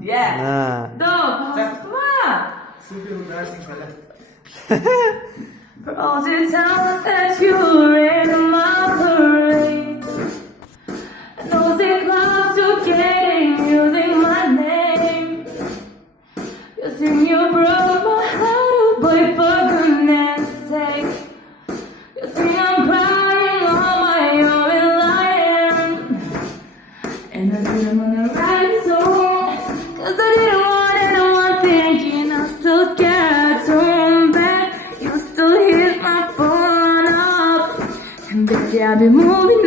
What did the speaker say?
Yeah. 너 봤구나. For all the times that you ran in my parade, and all the clouds you're getting using my name. You think you broke my heart, oh boy, for goodness sake. You think I'm crying on my own and lying, and I didn't wanna write a song, 'cause I didn't want anyone thinking I still get thrown back. You still hit my phone up, and baby I've been moving